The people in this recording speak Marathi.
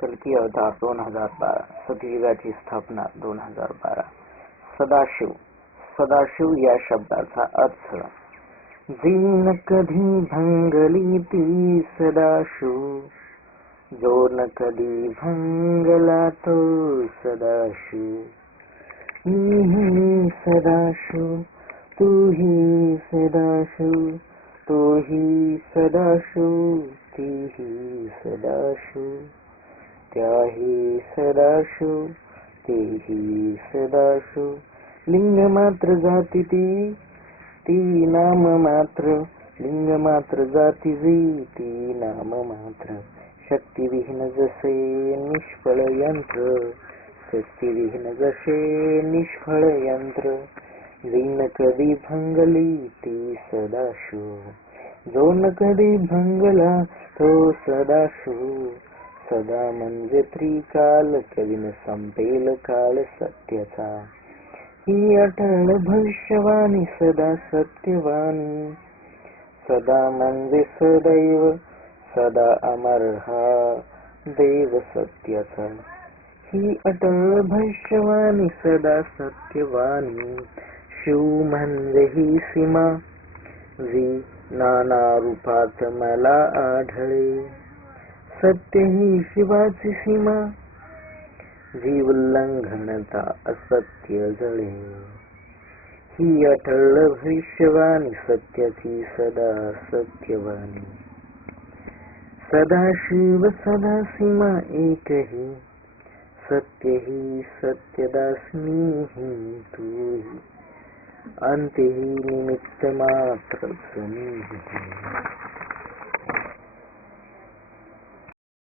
कल्की अवतार 2012, सतयुगाची स्थापना 2012. सदाशिव. सदाशिव या शब्दाचा अर्थ जी न कधी भंगली ती सदाशिव, जो न कधी भंगला तो सदाशिव. मी सदाशिव, तू ही सदाशिव, तो ही सदाशिव, ती ही सदाशिव, त्याही सदाशिव, तेही सदाशिव. लिंग मात्र जाती ती, ती नाम मात्र. लिंग मात्र जाती जी, ती नाम मात्र. शक्तिविहीन जसे निष्फळ यंत्र, शक्तिविहीन जसे निष्फळ यंत्र. जी न कधी भंगली ती सदाशिव, जो न कधी भंगला तो सदाशिव. सदा म्हणजे त्रिकाल, कवीन संपेल काळ सत्याचा. ही अटळ भविष्यवाणी सदा सत्यवाणी. सदा म्हणजे सदैव, सदा अमर हा देव सत्याचा. ही अटळ भविष्यवाणी सदा सत्यवाणी. शिव म्हणजे ही सीमा, जी नाना रूपात मला आढळे. सत्य ही शिवाची सीमा, जी उल्लंघनता असत्य जळे. ही अटळ भविष्यवाणी सत्याची सदा सत्यवाणी. सदाशिव सदा सीमा एकही, सत्य ही सत्यदासनी ही तूही. अंत ही निमित्त मात्र समीही.